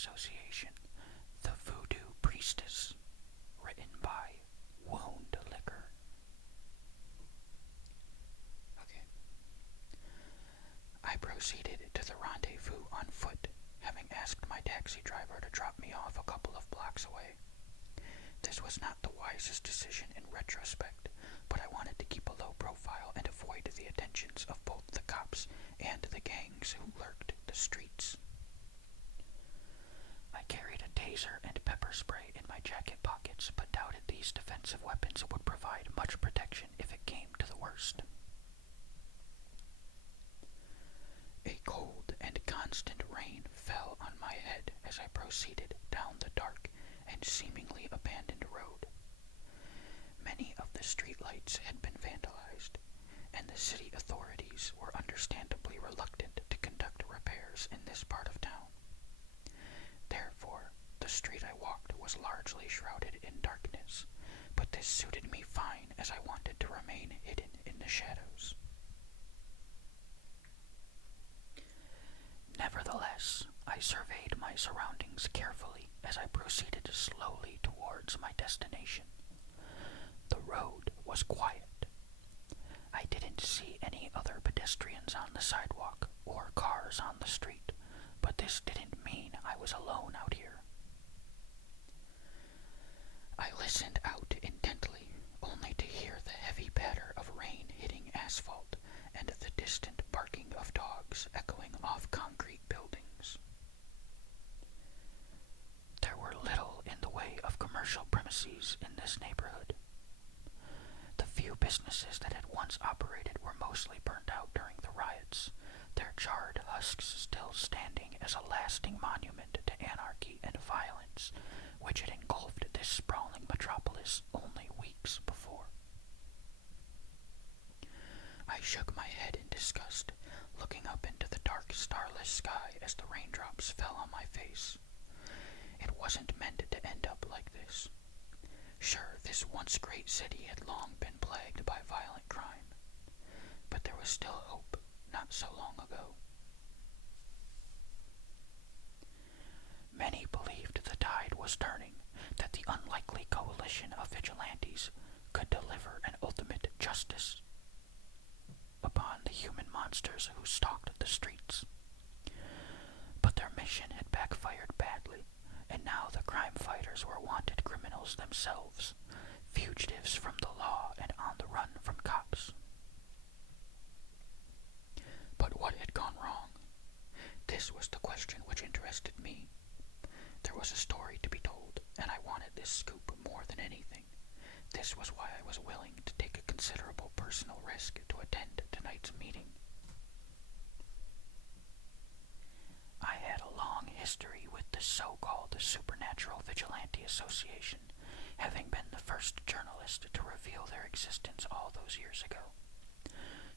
Association, The Voodoo Priestess, written by Wound Liquor. Okay. I proceeded to the rendezvous on foot, having asked my taxi driver to drop me off a couple of blocks away. This was not the wisest decision in retrospect, but I wanted to keep a low profile and avoid the attentions of both the cops and the gangs who lurked the streets. I carried a taser and pepper spray in my jacket pockets, but doubted these defensive weapons would provide much protection if it came to the worst. A cold and constant rain fell on my head as I proceeded down the dark and seemingly abandoned road. Many of the streetlights had been vandalized, and the city authorities were understandably reluctant to conduct repairs in this part of town. Therefore, the street I walked was largely shrouded in darkness, but this suited me fine as I wanted to remain hidden in the shadows. Nevertheless, I surveyed my surroundings carefully as I proceeded slowly towards my destination. The road was quiet. I didn't see any other pedestrians on the sidewalk or cars on the street, but this didn't mean I was alone out here. I listened out intently, only to hear the heavy patter of rain hitting asphalt and the distant barking of dogs echoing off concrete buildings. There were little in the way of commercial premises in this neighborhood. The few businesses that had once operated were mostly burnt out during the riots, their charred husks still standing as a lasting monument to anarchy and violence, which had engulfed this sprawling metropolis only weeks before. I shook my head in disgust, looking up into the dark, starless sky as the raindrops fell on my face. It wasn't meant to end up like this. Sure, this once great city had long been plagued by violent crime, but there was still hope not so long ago. Many believed the tide was turning, that the unlikely coalition of vigilantes could deliver an ultimate justice upon the human monsters who stalked the streets. But their mission had backfired badly, and now the crime fighters were wanted criminals themselves, fugitives from the law and on the run from cops. But what had gone wrong? This was the question which interested me. There was a story to be told, and I wanted this scoop more than anything. This was why I was willing to take a considerable personal risk to attend tonight's meeting. I had a long history with the so-called Supernatural Vigilante Association, having been the first journalist to reveal their existence all those years ago.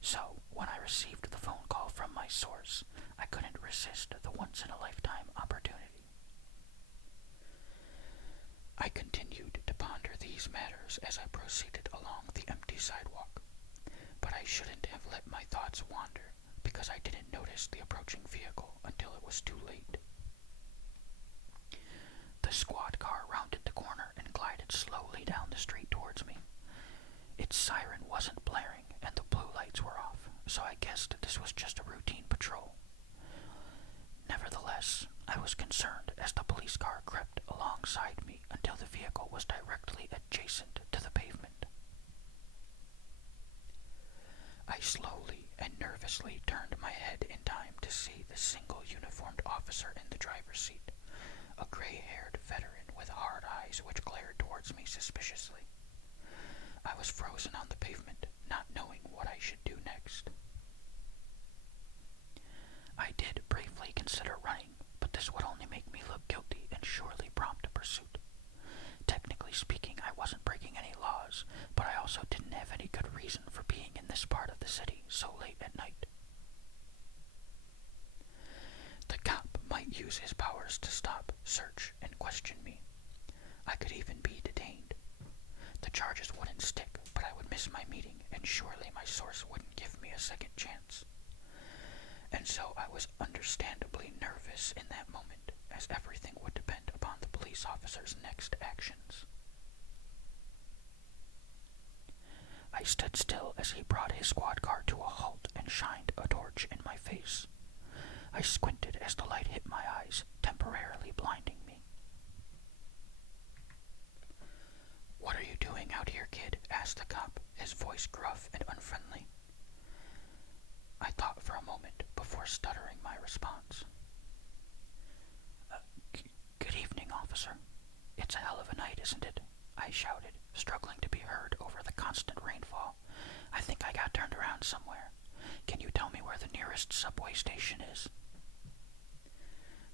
So, when I received the phone call from my source, I couldn't resist the once-in-a-lifetime opportunity. I continued to ponder these matters as I proceeded along the empty sidewalk, but I shouldn't have let my thoughts wander, because I didn't notice the approaching vehicle until it was too late. The squad car rounded the corner and glided slowly down the street towards me. Its siren wasn't blaring and the blue lights were off, so I guessed this was just a routine patrol. Nevertheless, I was concerned as the police car crept alongside me until the vehicle was directly adjacent to the pavement. I slowly and nervously turned my head in time to see the single uniformed officer in the driver's seat, a gray-haired veteran with hard eyes which glared towards me suspiciously. I was frozen on the pavement, not knowing what I should do next. I did briefly consider running, but this would only make me look guilty and surely prompt a pursuit. Technically speaking, I wasn't breaking any laws, but I also didn't have any good reason for being in this part of the city so late at night. The cop might use his powers to stop, search, and question me. I could even be detained. The charges wouldn't stick, but I would miss my meeting, and surely my source wouldn't give me a second chance. And so I was understandably nervous in that moment, as as everything would depend upon the police officer's next actions. I stood still as he brought his squad car to a halt and shined a torch in my face. I squinted as the light hit my eyes, temporarily blinding me. "What are you doing out here, kid?" asked the cop, his voice gruff and unfriendly. I thought for a moment before stuttering my response. Good evening, officer. It's a hell of a night, isn't it?" I shouted, struggling to be heard over the constant rainfall. "I think I got turned around somewhere. Can you tell me where the nearest subway station is?"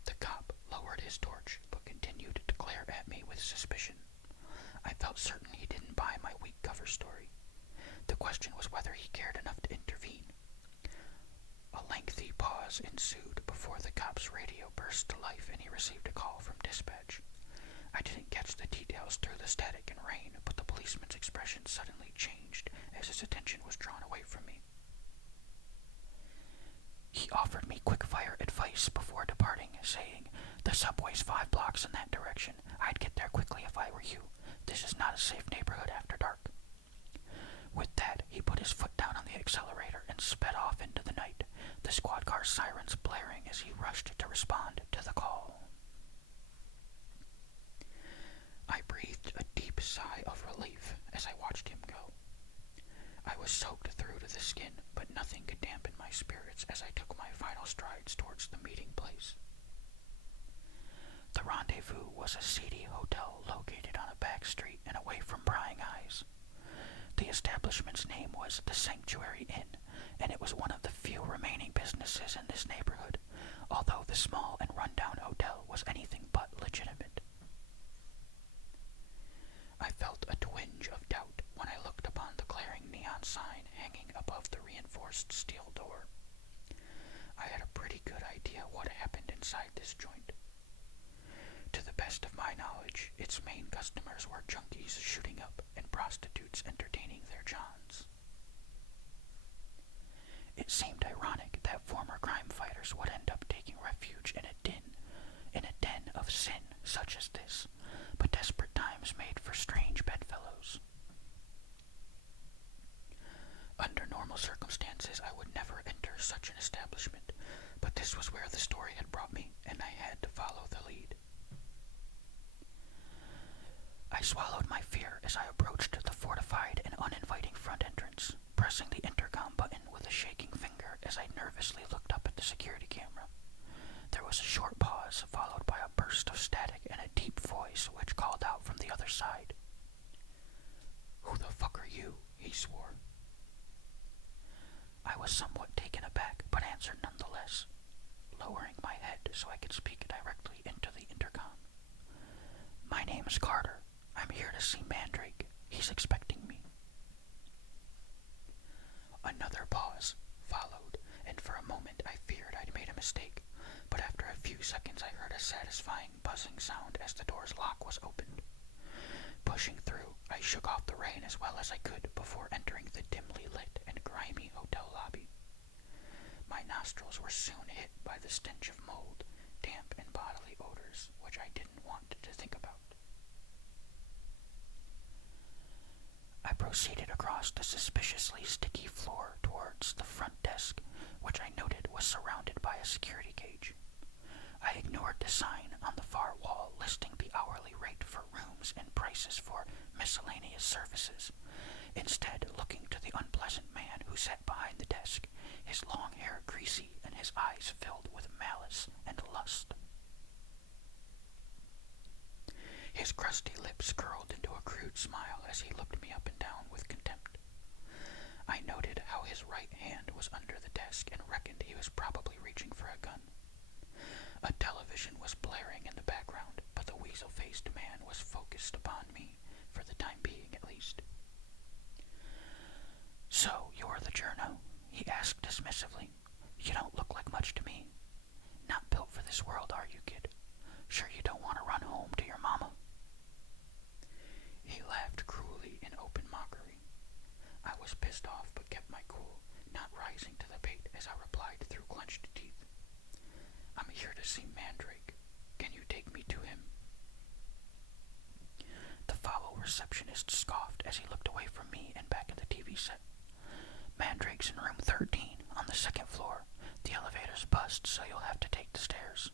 The cop lowered his torch, but continued to glare at me with suspicion. I felt certain he didn't buy my weak cover story. The question was whether he cared enough to intervene. A lengthy pause ensued before the cop's radio burst to life and he received a call from dispatch. I didn't catch the details through the static and rain, but the policeman's expression suddenly changed as his attention was drawn away from me. He offered me quick-fire advice before departing, saying, "The subway's 5 blocks in that direction. I'd get there quickly if I were you. This is not a safe neighborhood after dark." With that, he put his foot down on the accelerator and sped off into the night, the squad car sirens blaring as he rushed to respond to the call. I breathed a deep sigh of relief as I watched him go. I was soaked through to the skin, but nothing could dampen my spirits as I took my final strides towards the meeting place. The Rendezvous was a seedy hotel located on a back street and away from prying eyes. The establishment's name was the Sanctuary Inn, and it was one of the few remaining businesses in this neighborhood, although the small and run-down hotel was anything but legitimate. I felt a twinge of doubt when I looked upon the glaring neon sign hanging above the reinforced steel door. I had a pretty good idea what happened inside this joint. To the best of my knowledge, its main customers were junkies shooting up and prostitutes entertaining their johns. It seemed ironic that former crime fighters would end up taking refuge in a den of sin such as this, but desperate times made for strange bedfellows. Under normal circumstances, I would never enter such an establishment, but this was where the story had brought me, and I had to follow the lead. I swallowed my fear as I approached the fortified and uninviting front entrance, pressing the intercom button with a shaking finger as I nervously looked up at the security camera. There was a short pause, followed by a burst of static and a deep voice which called out from the other side. "Who the fuck are you?" he swore. I was somewhat taken aback, but answered nonetheless, lowering my head so I could speak directly into the intercom. "My name's Carter. I'm here to see Mandrake. He's expecting me." Another pause followed, and for a moment I feared I'd made a mistake, but after a few seconds I heard a satisfying buzzing sound as the door's lock was opened. Pushing through, I shook off the rain as well as I could before entering the dimly lit and grimy hotel lobby. My nostrils were soon hit by the stench of mold, damp and bodily odors, which I didn't want to think about. I proceeded across the suspiciously sticky floor towards the front desk, which I noted was surrounded by a security cage. I ignored the sign on the far wall listing the hourly rate for rooms and prices for miscellaneous services, instead looking to the unpleasant man who sat behind the desk, his long hair greasy and his eyes filled with malice and lust. His crusty lips curled into a crude smile as he looked me up and down with contempt. I noted how his right hand was under the desk and reckoned he was probably reaching for a gun. A television was blaring in the background, but the weasel-faced man was focused upon me, for the time being at least. "So, you're the journo?" he asked dismissively. "You don't look like much to me. Not built for this world, are you, kid? Sure you don't want to run home to your mama?" He laughed cruelly in open mockery. I was pissed off but kept my cool, not rising to the bait as I replied through clenched teeth. "I'm here to see Mandrake. Can you receptionist scoffed as he looked away from me and back at the TV set. Mandrake's in room 13, on the second floor. The elevator's bust, so you'll have to take the stairs.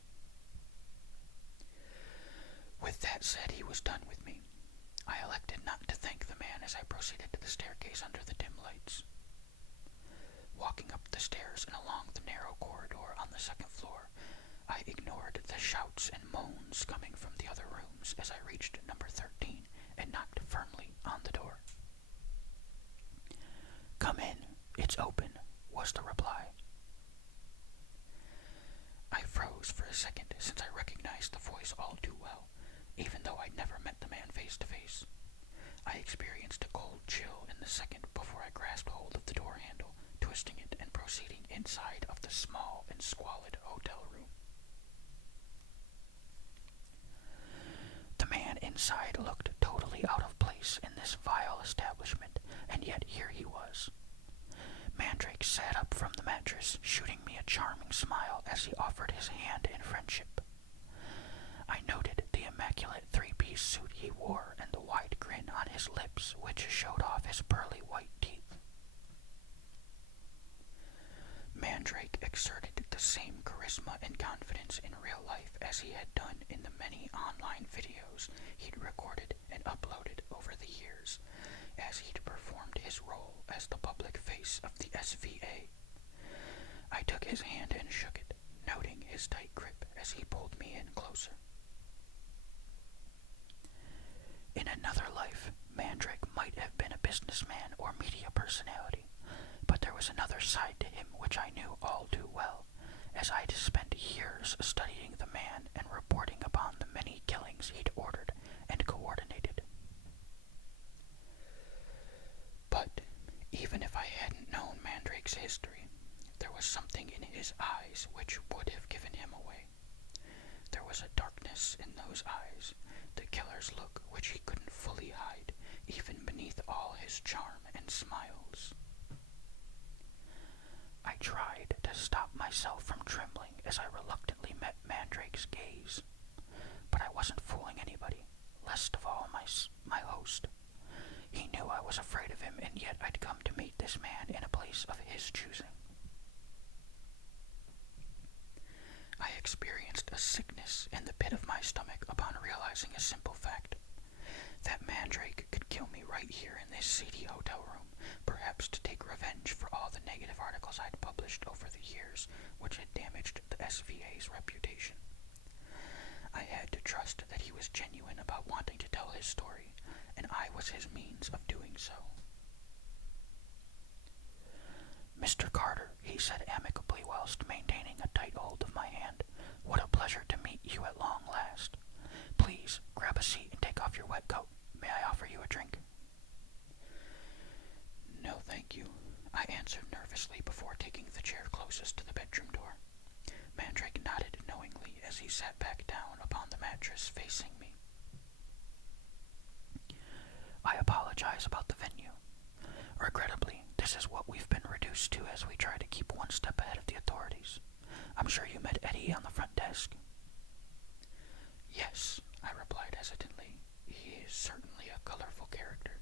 With that said, he was done with me. I elected not to thank the man as I proceeded to the staircase under the dim lights. Walking up the stairs and along the narrow corridor on the second floor, I ignored the shouts and moans coming from the other rooms as I reached number 13 and knocked firmly on the door. "Come in, it's open," was the reply. I froze for a second since I recognized the voice all too well, even though I'd never met the man face to face. I experienced a cold chill in the second before I grasped hold of the door handle, twisting it and proceeding inside of the small and squalid hotel room. The man inside looked totally out of place in this vile establishment, and yet here he was. Mandrake sat up from the mattress, shooting me a charming smile as he offered his hand in friendship. I noted the immaculate three-piece suit he wore and the wide grin on his lips, which showed off his pearly white teeth. Mandrake exerted the same charisma and confidence in real life as he had done in the many online videos he'd recorded and uploaded over the years, as he'd performed his role as the public face of the SVA. I took his hand and shook it, noting his tight grip as he pulled me in closer. In another life, Mandrake might have been a businessman or media personality, but there was another side to him which I knew all too well, as I'd spent years studying the man and reporting upon the many killings he'd ordered and coordinated. But even if I hadn't known Mandrake's history, there was something in his eyes which would have given him away. There was a darkness in those eyes, the killer's look which he couldn't fully hide, even beneath all his charm and smiles. I tried to stop myself from trembling as I reluctantly met Mandrake's gaze, but I wasn't fooling anybody, least of all my host. He knew I was afraid of him, and yet I'd come to meet this man in a place of his choosing. I experienced a sickness in the pit of my stomach upon realizing a simple fact, that Mandrake could kill me right here in this seedy hotel room, perhaps to take revenge for all the negative articles I'd published over the years, which had damaged the SVA's reputation. I had to trust that he was genuine about wanting to tell his story, and I was his means of doing so. "Mr. Carter," he said amicably whilst maintaining a tight hold of my hand, "what a pleasure to meet you at long last. Please, grab a seat and take off your wet coat. May I offer you a drink?" "No, thank you," I answered nervously before taking the chair closest to the bedroom door. Mandrake nodded knowingly as he sat back down upon the mattress facing me. "I apologize about the venue. Regrettably, this is what we've been reduced to as we try to keep one step ahead of the authorities. I'm sure you met Eddie on the front desk." "Yes," I replied hesitantly. "He is certainly a colorful character."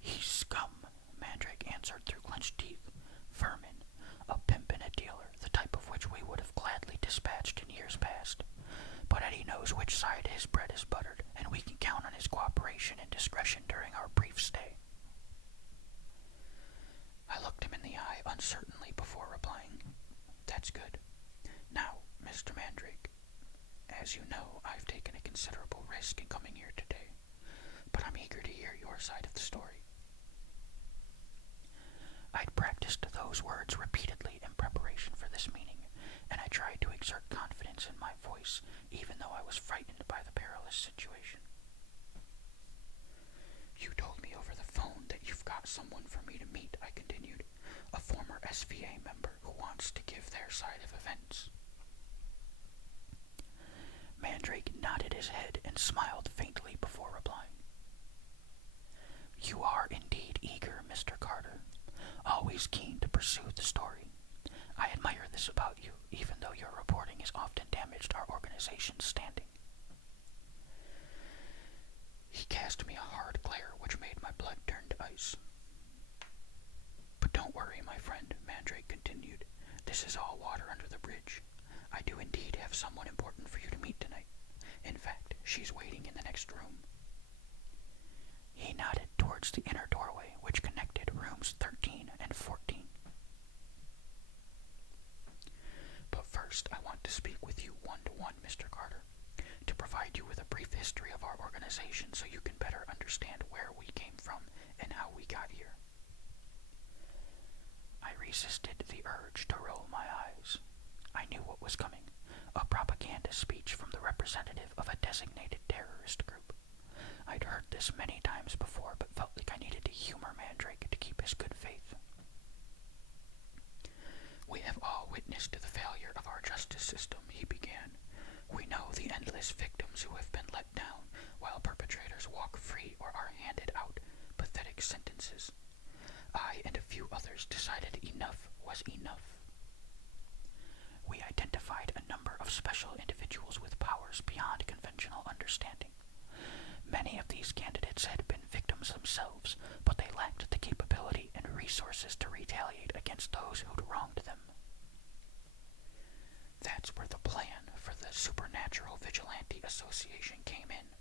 "He's scum," Mandrake answered through clenched teeth. "Vermin. A pimp and a dealer, the type of which we would have gladly dispatched in years past. But Eddie knows which side his bread is buttered, and we can count on his cooperation and discretion during our brief stay." I looked him in the eye uncertainly before replying, "That's good. Now, Mr. Mandrake, as you know, I've taken a considerable risk in coming here today, but I'm eager to hear your side of the story." I'd practiced those words repeatedly in preparation for this meeting, and I tried to exert confidence in my voice, even though I was frightened by the perilous situation. "You told me over the phone that you've got someone for me to meet," I continued, "a former SVA member who wants to give their side of events." Mandrake nodded his head and smiled faintly before replying. "You are indeed eager, Mr. Carter, always keen to pursue the story. I admire this about you, even though your reporting has often damaged our organization's standing." He He cast me a hard glare which made my blood turn to ice. "But don't worry, my friend," Mandrake continued. "This is all water under the bridge. I do indeed have someone important for you to meet tonight. In fact, she's waiting in the next room." He nodded towards the inner doorway which connected rooms 13 and 14. "But first, I want to speak with you one-to-one, Mr. Carter, to provide you with a brief history of our organization so you can better understand where we came from and how we got here." I resisted the urge to roll my eyes. I knew what was coming, a propaganda speech from the representative of a designated terrorist group. I'd heard this many times before, but felt like I needed to humor Mandrake to keep his good faith. "We have all witnessed the failure of our justice system," he began. "We know the endless victims who have been let down, while perpetrators walk free or are handed out pathetic sentences. I and a few others decided enough was enough. We identified a number of special individuals with powers beyond conventional understanding. Many of these candidates had been victims themselves, but they lacked the capability and resources to retaliate against those who'd wronged them. That's where the plan for the Supernatural Vigilante Association came in.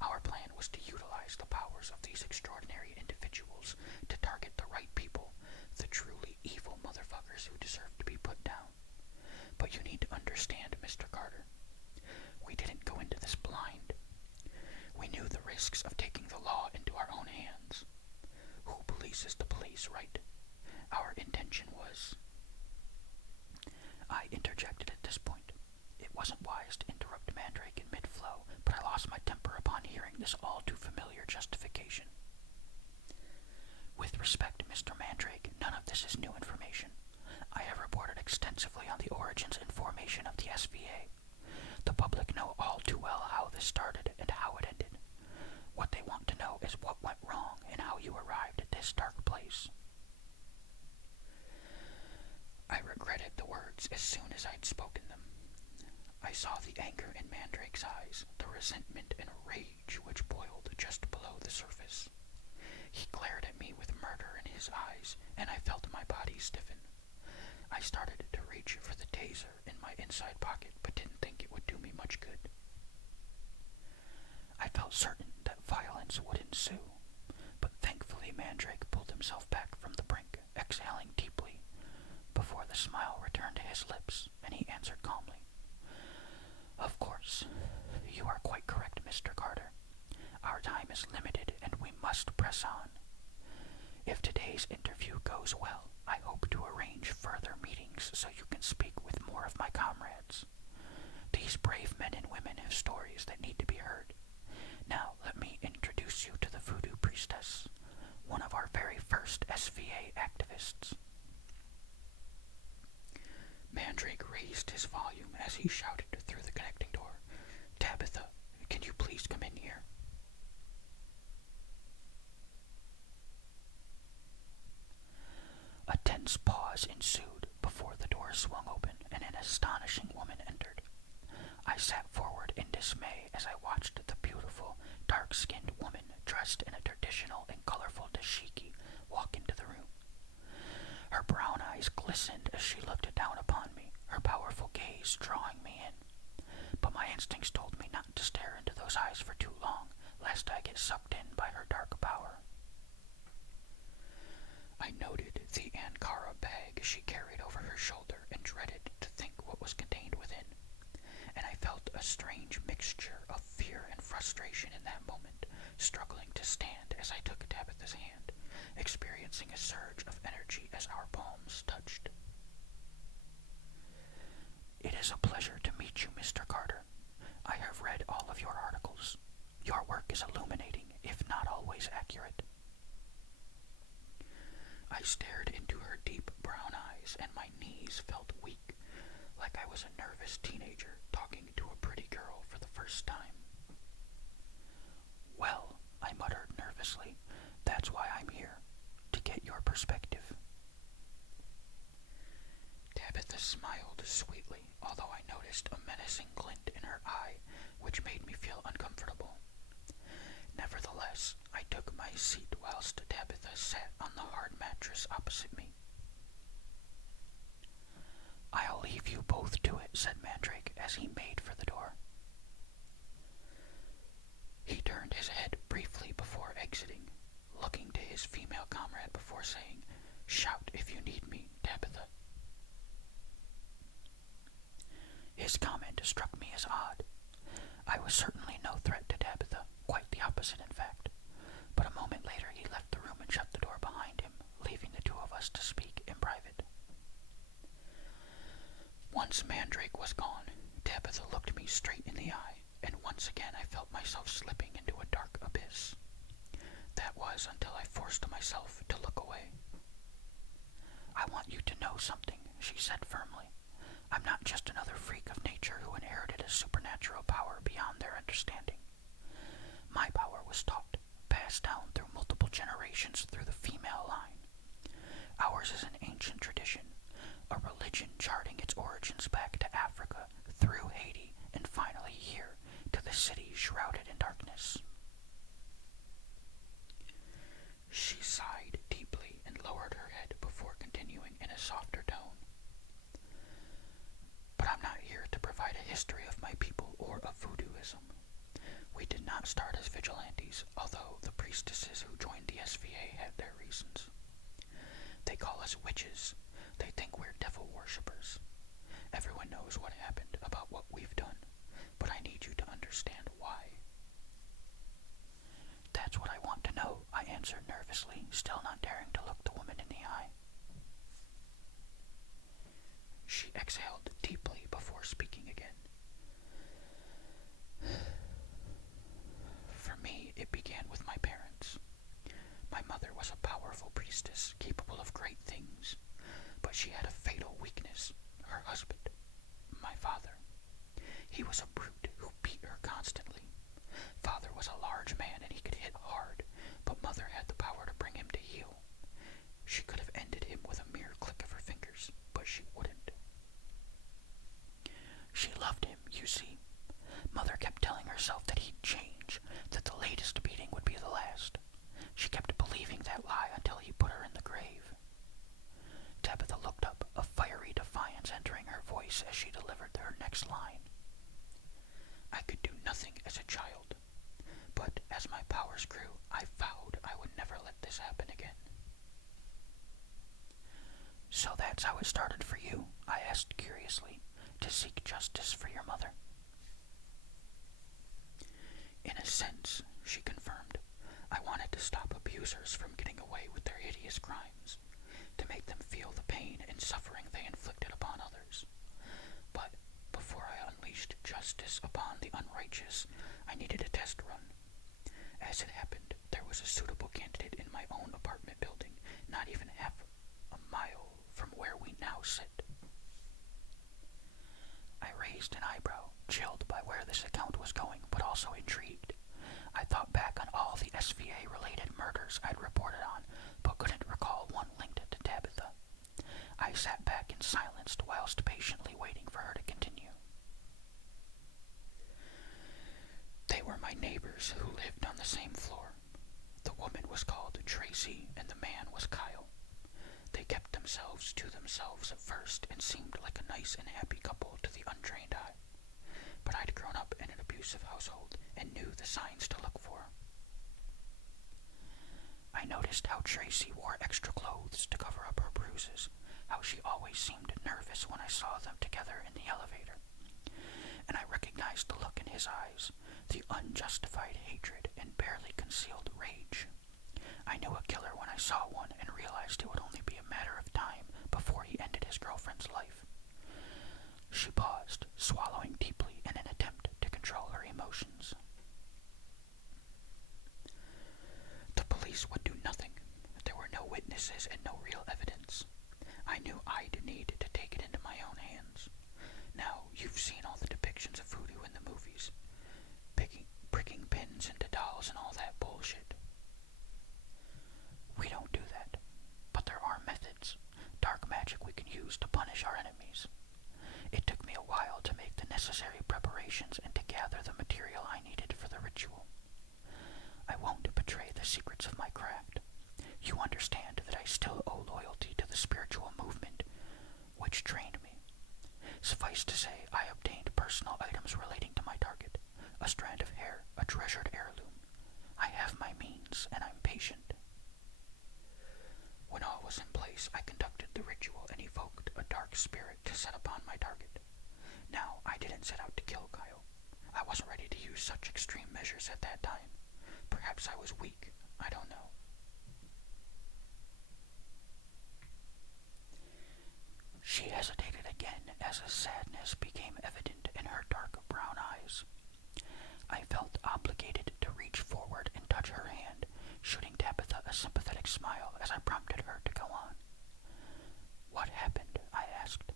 Our plan was to utilize the powers of these extraordinary individuals to target the right people, the truly evil motherfuckers who deserve to be put down. But you need to understand, Mr. Carter, we didn't go into this blind. We knew the risks of taking the law into our own hands. Who polices the police, right? Our intention was—" I interjected at this point. It wasn't wise to interrupt Mandrake in mid-flow, but I lost my temper upon hearing this all-too-familiar justification. "With respect, Mr. Mandrake, none of this is new information. I have reported extensively on the origins and formation of the SVA. The public know all too well how this started and how it ended. What they want to know is what went wrong and how you arrived at this dark place." I regretted the words as soon as I'd spoken them. I saw the anger in Mandrake's eyes, the resentment and rage which boiled just below the surface. He glared at me with murder in his eyes, and I felt my body stiffen. I started to reach for the taser in my inside pocket, but didn't think it would do me much good. I felt certain that violence would ensue, but thankfully Mandrake pulled himself back from the brink, exhaling deeply, before the smile returned to his lips, and he answered calmly, "Of course, you are quite correct, Mr. Carter. Our time is limited, and we must press on. If today's interview goes well, I hope to arrange further meetings so you can speak with more of my comrades. These brave men and women have stories that need to be heard. Now let me introduce you to the Voodoo Priestess, one of our very first SVA activists." Mandrake raised his volume as he shouted through the connecting door, "Tabitha, can you please come in here?" A tense pause ensued before the door swung open and an astonishing woman entered. I sat forward in dismay as I watched the beautiful, dark-skinned woman dressed in a traditional and colorful dashiki walk into the room. Her brown eyes glistened as she looked down upon me, her powerful gaze drawing me in. But my instincts told me not to stare into those eyes for too long, lest I get sucked in by her dark power. I noted the Ankara bag she carried over her shoulder and dreaded to think what was contained within, and I felt a strange mixture of fear and frustration in that moment, struggling to stand as I took Tabitha's hand, experiencing a surge of energy as our palms touched. "It is a pleasure to meet you, Mr. Carter. I have read all of your articles. Your work is illuminating, if not always accurate." I stared into her deep brown eyes, and my knees felt weak, like I was a nervous teenager talking to a pretty girl for the first time. "Well," I muttered nervously, "that's why I'm here, to get your perspective." Tabitha smiled sweetly, although I noticed a menacing glint in her eye, which made me feel uncomfortable. Nevertheless, I took my seat whilst Tabitha sat on the hard mattress opposite me. "I'll leave you both to it," said Mandrake as he made for the door. He turned his head briefly before exiting, looking to his female comrade before saying, "Shout if you need me, Tabitha." His comment struck me as odd. I was certainly no threat to Tabitha, quite the opposite in fact, but a moment later he left the room and shut the door behind him, leaving the two of us to speak in private. Once Mandrake was gone, Tabitha looked me straight in the eye, and once again I felt myself slipping into a dark abyss. That was until I forced myself to look away. "I want you to know something," she said firmly. "I'm not just another freak of nature who inherited a supernatural power beyond their understanding. My power was taught, passed down through multiple generations through the female line. Ours is an ancient tradition, a religion charting its origins back to Africa, through Haiti, and finally here, to the city shrouded in darkness." She sighed deeply and lowered her head before continuing in a softer tone. "But I'm not here to provide a history of my people or of voodooism. We did not start as vigilantes, although the priestesses who joined the SVA had their reasons. They call us witches. They think we're devil worshippers. Everyone knows what happened about what we've done, but I need you to understand why." "That's what I want to know," I answered nervously, still not daring to look the woman in the eye. She exhaled deeply before speaking again. "For me, it began with my parents. My mother was a powerful priestess, capable of great things, but she had a fatal weakness, her husband, my father. He was a brute who beat her constantly. Father was a large man and he could hit hard, but mother had the power to bring him to heel. She could have ended him with a mere click of her fingers, but she wouldn't. She loved him, you see. Mother kept telling herself that he'd change, that the latest beating would be the last. She kept believing that lie until he put her in the grave." Tabitha looked up, a fiery defiance entering her voice as she delivered her next line. "I could do nothing as a child, but as my powers grew, I vowed I would never let this happen again." "So that's how it started for you?" I asked curiously, "to seek justice for your mother?" "In a sense," she confirmed. "I wanted to stop abusers from getting away with their hideous crimes, to make them feel the pain and suffering they inflicted upon others. But before I unleashed justice upon the unrighteous, I needed a test run. As it happened, there was a suitable candidate in my own apartment building, not even half a mile from where we now sit." I raised an eyebrow, chilled by where this account was going, but also intrigued. I thought back on all the SVA-related murders I'd reported on, but couldn't recall one linked to Tabitha. I sat back in silence whilst patiently waiting for her to continue. "They were my neighbors who lived on the same floor. The woman was called Tracy and the man was Kyle. They kept themselves to themselves at first and seemed like a nice and happy couple to the untrained eye. But I'd grown up in an abusive household and knew the signs to look for. I noticed how Tracy wore extra clothes to cover up her bruises, how she always seemed nervous when I saw them together in the elevator. And I recognized the look in his eyes, the unjustified hatred and barely concealed rage. I knew a killer when I saw one and realized it would only be a matter of time before he ended his girlfriend's life." She paused, swallowing deeply in an attempt to control her emotions. "The police would do nothing. There were no witnesses and no real evidence. I knew I'd need to take it into my own hands. Now, you've seen all the depictions of voodoo in the movies. Pricking pins into dolls and all that bullshit. We don't do that. But there are methods, dark magic we can use to punish our enemies. It took me a while to make the necessary preparations and to gather the material I needed for the ritual. I won't betray the secrets of my craft. You understand that I still owe loyalty to the spiritual movement which trained me. Suffice to say, I obtained personal items relating to my target, a strand of hair, a treasured heirloom. I have my means, and I'm patient. When all was in place, I conducted the ritual and evoked a dark spirit to set upon my target. Now, I didn't set out to kill Kyle. I wasn't ready to use such extreme measures at that time. Perhaps I was weak. I don't know. She hesitated again as a sadness became evident in her dark brown eyes. I felt obligated to reach forward and touch her hand, shooting Tabitha a sympathetic smile as I prompted her to go on. What happened? I asked.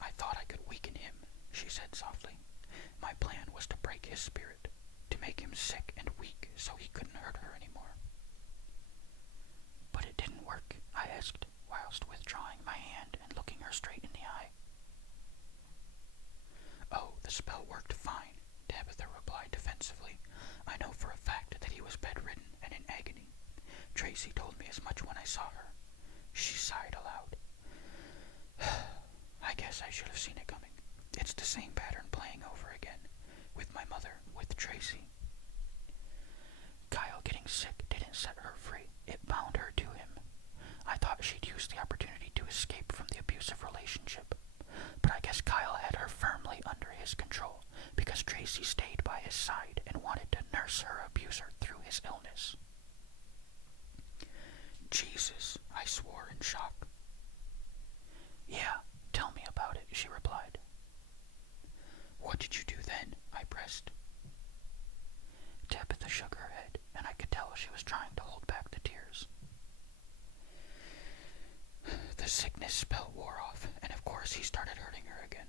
I thought I could weaken him, she said softly. My plan was to break his spirit, to make him sick and weak so he couldn't hurt her anymore. But it didn't work, I asked, whilst withdrawing my hand and looking her straight in the eye. Oh, the spell worked fine, Tabitha replied defensively. I know for a fact that he was bedridden and in agony. Tracy told me as much when I saw her. She sighed aloud. I guess I should have seen it coming. It's the same pattern playing over again. With my mother, with Tracy. Kyle getting sick didn't set her free. It bound her to him. I thought she'd use the opportunity to escape from the abusive relationship. But I guess Kyle had her firmly under his control because Tracy stayed by his side and wanted to nurse her abuser through his illness. Jesus, I swore in shock. Yeah, tell me about it, she replied. What did you do then? I pressed. Tabitha shook her head, and I could tell she was trying to hold back the tears. The sickness spell wore off, and of course he started hurting her again.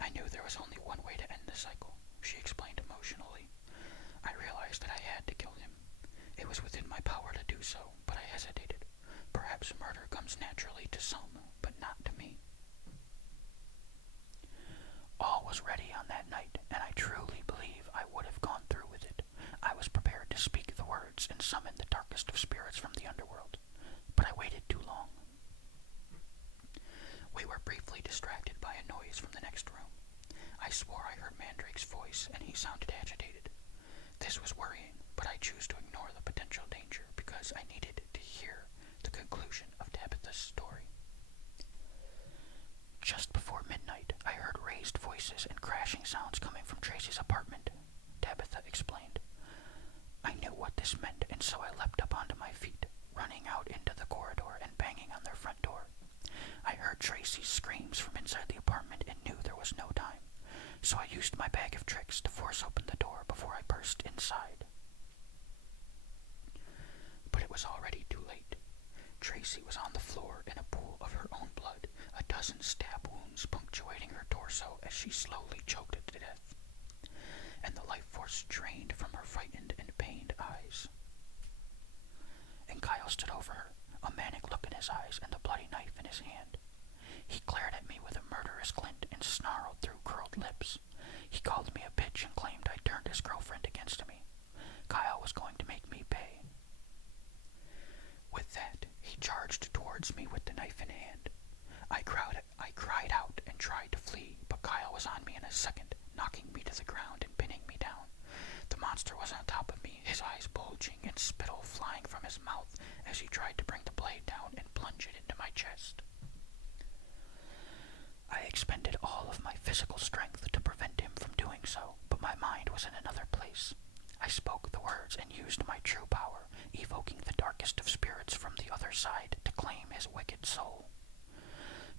I knew there was only one way to end the cycle, she explained emotionally. I realized that I had to kill him. It was within my power to do so, but I hesitated. Perhaps murder comes naturally to some, but not to me. All was ready on that night, and I truly believe I would have gone through with it. I was prepared to speak the words and summon the darkest of spirits from the underworld, but I waited too long. We were briefly distracted by a noise from the next room. I swore I heard Mandrake's voice, and he sounded agitated. This was worrying, but I chose to ignore the potential danger because I needed to hear the conclusion of Tabitha's story. Just before midnight, I heard raised voices and crashing sounds coming from Tracy's apartment, Tabitha explained. I knew what this meant, and so I leapt up onto my feet, running out into the corridor and banging on their front door. I heard Tracy's screams from inside the apartment and knew there was no time, so I used my bag of tricks to force open the door before I burst inside. But it was already too late. Tracy was on the floor in a pool of her own blood, a dozen stab wounds punctuating her torso as she slowly choked to death, and the life force drained from her frightened and pained eyes. And Kyle stood over her, a manic look in his eyes and a bloody knife in his hand. He glared at me with a murderous glint and snarled through curled lips. He called me a bitch and claimed I turned his girlfriend against me. Kyle was going to make me pay. With that, he charged towards me with the knife in hand. I cried out and tried to flee, but Kyle was on me in a second, knocking me to the ground and pinning me down. The monster was on top of me, his eyes bulging and spittle flying from his mouth as he tried to bring the blade down and plunge it into my chest. I expended all of my physical strength to prevent him from doing so, but my mind was in another place. I spoke the words and used my true power, evoking the darkest of spirits from the other side to claim his wicked soul.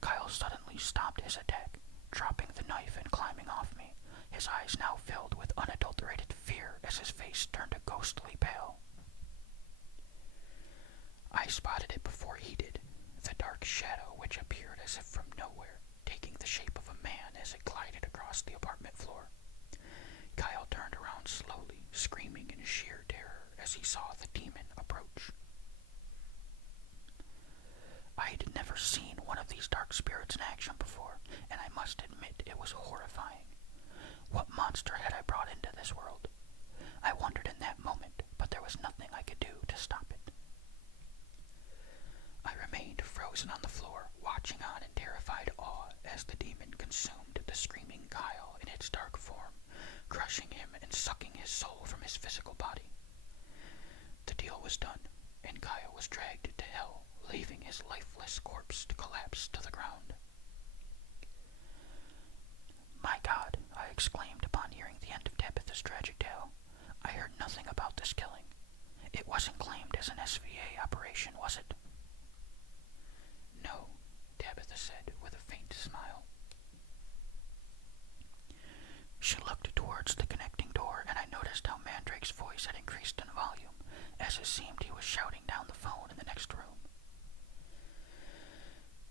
Kyle suddenly stopped his attack, dropping the knife and climbing off me, his eyes now filled with unadulterated fear as his face turned a ghostly pale. I spotted it before he did, the dark shadow which appeared as if from nowhere, taking the shape of a man as it glided across the apartment floor. Kyle turned around slowly, screaming in sheer terror as he saw the demon approach. I had never seen one of these dark spirits in action before, and I must admit it was horrifying. What monster had I brought into this world? I wondered in was nothing I could do to stop it. I remained frozen on the floor, watching on in terrified awe as the demon consumed the screaming Kyle in its dark form, crushing him and sucking his soul from his physical body. The deal was done, and Kyle was dragged to hell, leaving his lifeless corpse to collapse to the ground. "My God," I exclaimed upon hearing the end of Tabitha's tragic tale. "I heard nothing about this killing. It wasn't claimed as an SVA operation, was it?" "No," Tabitha said with a faint smile. She looked towards the connecting door, and I noticed how Mandrake's voice had increased in volume, as it seemed he was shouting down the phone in the next room.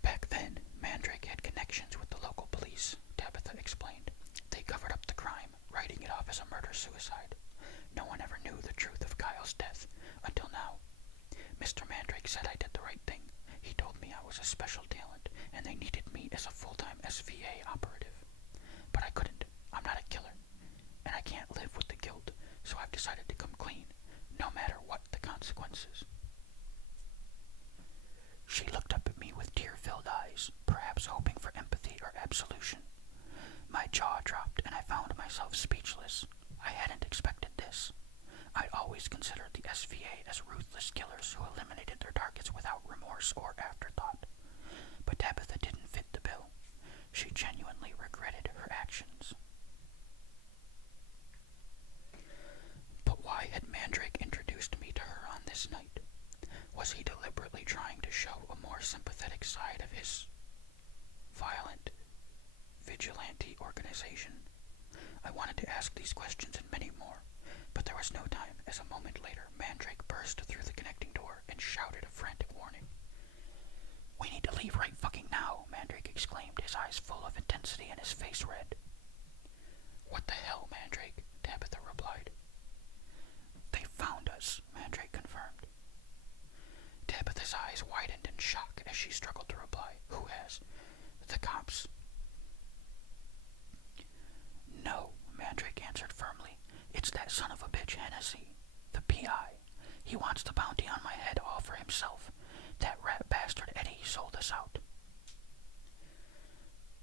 "Back then, Mandrake had connections with the local police," Tabitha explained. "They covered up the crime, writing it off as a murder-suicide. No one ever knew the truth of Kyle's death, until now. Mr. Mandrake said I did the right thing. He told me I was a special talent, and they needed me as a full-time SVA operative. But I couldn't. I'm not a killer, and I can't live with the guilt, so I've decided to come clean, no matter what the consequences." She looked up at me with tear-filled eyes, perhaps hoping for empathy or absolution. My jaw dropped, and I found myself speechless. I hadn't expected this. I'd always considered the SVA as ruthless killers who eliminated their targets without remorse or afterthought. But Tabitha didn't fit the bill. She genuinely regretted her actions. But why had Mandrake introduced me to her on this night? Was he deliberately trying to show a more sympathetic side of his violent vigilante organization? I wanted to ask these questions and many more, but there was no time, as a moment later Mandrake burst through the connecting door and shouted a frantic warning. "We need to leave right fucking now," Mandrake exclaimed, his eyes full of intensity and his face red. "What the hell, Mandrake?" Tabitha replied. "They found us," Mandrake confirmed. Tabitha's eyes widened in shock as she struggled to reply. "Who has? The cops?" "No," Mandrake answered firmly. "It's that son of a bitch Hennessy, the PI. He wants the bounty on my head all for himself. That rat bastard Eddie sold us out."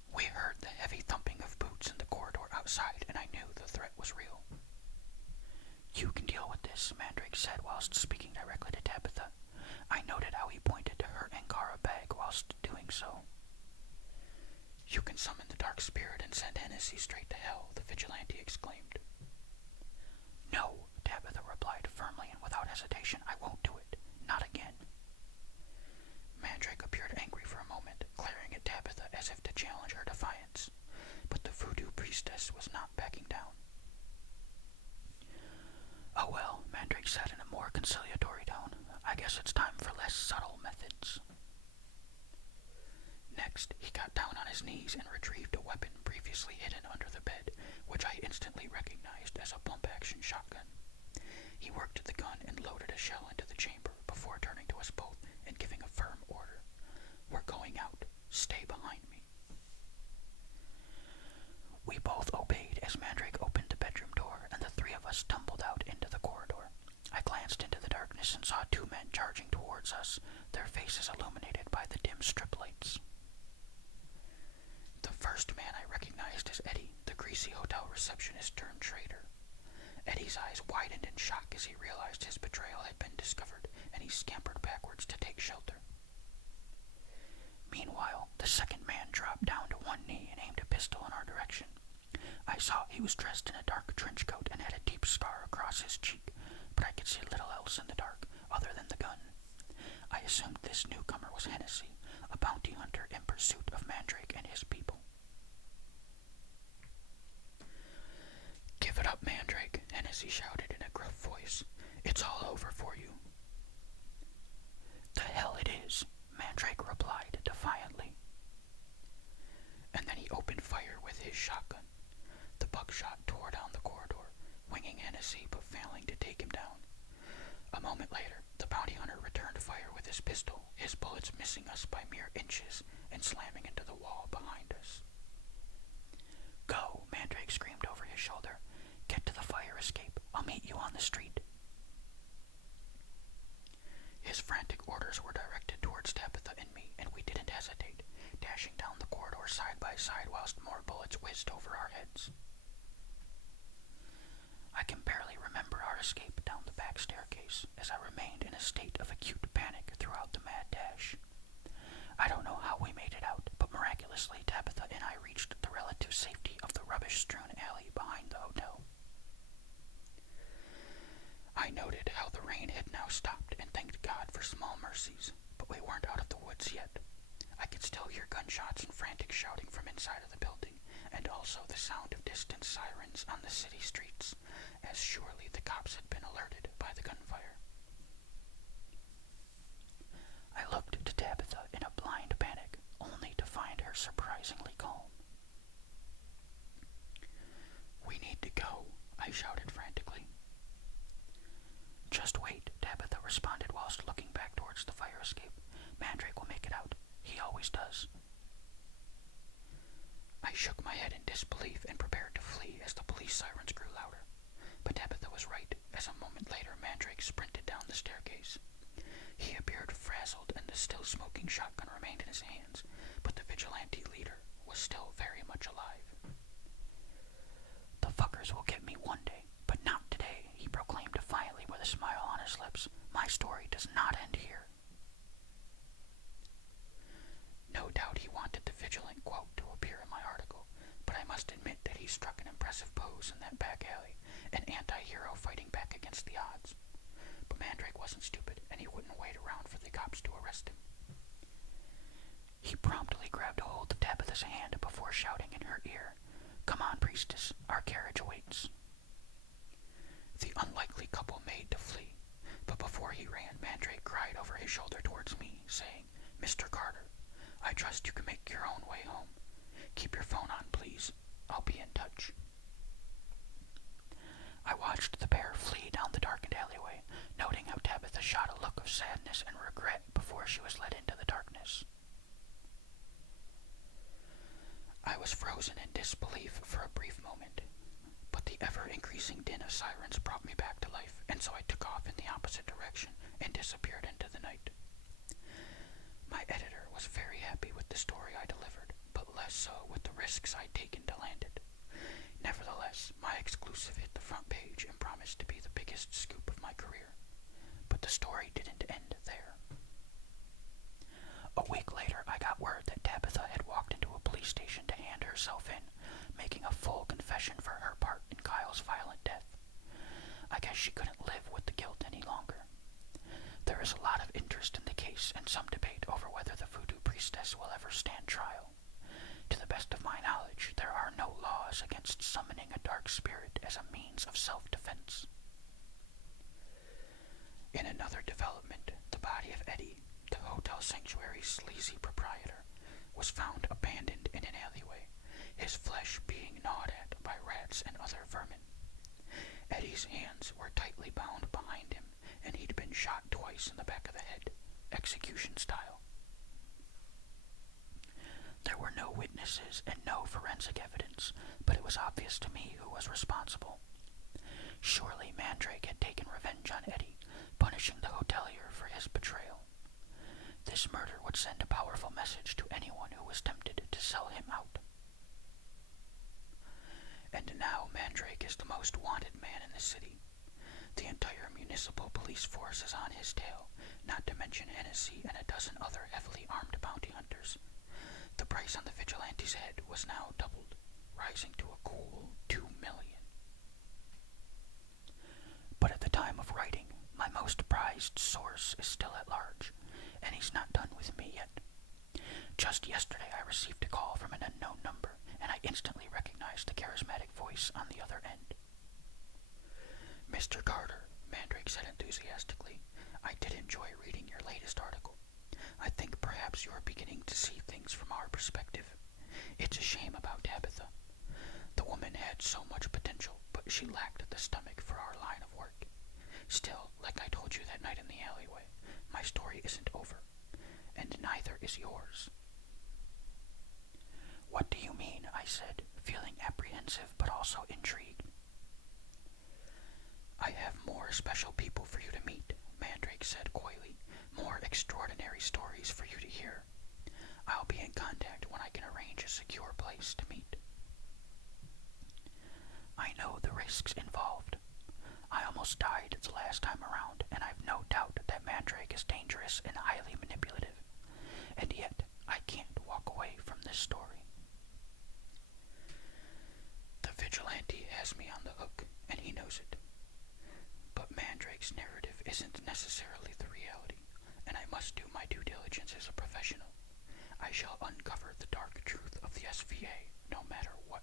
We heard the heavy thumping of boots in the corridor outside, and I knew the threat was real. "You can deal with this," Mandrake said whilst speaking directly to Tabitha. I noted how he pointed to her Angara bag whilst doing so. "You can summon the dark spirit and send Hennessy straight to hell," the vigilante exclaimed. "No," Tabitha replied firmly and without hesitation. "I won't do it. Not again." Mandrake appeared angry for a moment, glaring at Tabitha as if to challenge her defiance, but the voodoo priestess was not backing down. "Oh well," Mandrake said in a more conciliatory tone. "I guess it's time for less subtle methods." Next, he got down on his knees and retrieved a weapon previously hidden under the bed, which I instantly recognized as a pump-action shotgun. He worked the gun and loaded a shell into the chamber before turning to us both and giving a firm order. "We're going out. Stay behind me." We both obeyed as Mandrake opened the bedroom door, and the three of us tumbled out into the corridor. I glanced into the darkness and saw two men charging towards us, their faces illuminated by the dim strip lights. The first man I recognized as Eddie, the greasy hotel receptionist turned traitor. Eddie's eyes widened in shock as he realized his betrayal had been discovered, and he scampered backwards to take shelter. Meanwhile, the second man dropped down to one knee and aimed a pistol in our direction. I saw he was dressed in a dark trench coat and had a deep scar across his cheek, but I could see little else in the dark other than the gun. I assumed this newcomer was Hennessy, a bounty hunter in pursuit of Mandrake and his people. "Give it up, Mandrake," Hennessy shouted in a gruff voice. "It's all over for you." "The hell it is," Mandrake replied defiantly. And then he opened fire with his shotgun. The buckshot tore down the corridor, winging Hennessy but failing to take him down. A moment later, the bounty hunter returned fire with his pistol, his bullets missing us by mere inches and slamming into the wall behind us. "Go," Mandrake screamed over his shoulder. "Get to the fire escape. I'll meet you on the street." whilst more bullets whizzed over our heads. I can barely remember our escape down the back staircase, as I remained in a state of acute panic throughout the mad dash. I don't know how we made it out, but miraculously Tabitha and I reached the relative safety of the rubbish-strewn alley behind the hotel. I noted how the rain had now stopped and thanked God for small mercies, but we weren't out of the woods yet. I could still hear gunshots and frantic shouting from inside of the building, and also the sound of distant sirens on the city streets, as surely the cops had been alerted by the gunfire. I looked to Tabitha in a blind panic, only to find her surprisingly calm. "We need to go," I shouted frantically. "Just wait," Tabitha responded whilst looking back towards the fire escape. "Mandrake will make it out. He always does." I shook my head in disbelief and prepared to flee as the police sirens grew louder. But Tabitha was right, as a moment later Mandrake sprinted down the staircase. He appeared frazzled and the still smoking shotgun remained in his hands, but the vigilante leader was still very much alive. "The fuckers will get me one day, but not today," he proclaimed defiantly with a smile on his lips. "My story does not end here." No doubt he wanted the vigilant quote to appear in my article, but I must admit that he struck an impressive pose in that back alley, an anti-hero fighting back against the odds. But Mandrake wasn't stupid, and he wouldn't wait around for the cops to arrest him. He promptly grabbed a hold of Tabitha's hand before shouting in her ear, "Come on, priestess, our carriage awaits." The unlikely couple made to flee, but before he ran, Mandrake cried over his shoulder towards me, saying, "Mr. Carter, I trust you can make your own way home. Keep your phone on, please. I'll be in touch." I watched the pair flee down the darkened alleyway, noting how Tabitha shot a look of sadness and regret before she was led into the darkness. I was frozen in disbelief for a brief moment, but the ever-increasing din of sirens brought me back to life, and so I took off in the opposite direction and disappeared into the night. My editor was very happy with the story I delivered, but less so with the risks I'd taken to land it. Nevertheless, my exclusive hit the front page and promised to be the biggest scoop of my career. But the story didn't end there. A week later, I got word that Tabitha had walked into a police station to hand herself in, making a full confession for her part in Kyle's violent death. I guess she couldn't live with the guilt any longer. There is a lot of interest in the case and some debate over whether the voodoo priestess will ever stand trial. To the best of my knowledge, there are no laws against summoning a dark spirit as a means of self-defense. In another development, the body of Eddie, the Hotel Sanctuary's sleazy proprietor, was found abandoned in an alleyway, his flesh being gnawed at by rats and other vermin. Eddie's hands were tightly bound behind him, and he'd been shot twice in the back of the head, execution style. There were no witnesses and no forensic evidence, but it was obvious to me who was responsible. Surely Mandrake had taken revenge on Eddie, punishing the hotelier for his betrayal. This murder would send a powerful message to anyone who was tempted to sell him out. And now Mandrake is the most wanted man in the city. The entire municipal police force is on his tail, not to mention Hennessy and a dozen other heavily armed bounty hunters. The price on the vigilante's head was now doubled, rising to a cool $2 million. But at the time of writing, my most prized source is still at large, and he's not done with me yet. Just yesterday I received a call from an unknown number, and I instantly recognized the charismatic voice on the other end. "Mr. Carter," Mandrake said enthusiastically, "I did enjoy reading your latest article. I think perhaps you are beginning to see things from our perspective. It's a shame about Tabitha. The woman had so much potential, but she lacked the stomach for our line of work. Still, like I told you that night in the alleyway, my story isn't over, and neither is yours." "What do you mean?" I said, feeling apprehensive but also intrigued. "I have more special people for you to meet," Mandrake said coyly, "more extraordinary stories for you to hear. I'll be in contact when I can arrange a secure place to meet. I know the risks involved. I almost died the last time around, and I've no doubt that Mandrake is dangerous and highly manipulative. And yet, I can't walk away from this story. The vigilante has me on the hook, and he knows it. But Mandrake's narrative isn't necessarily the reality, and I must do my due diligence as a professional. I shall uncover the dark truth of the SVA, no matter what.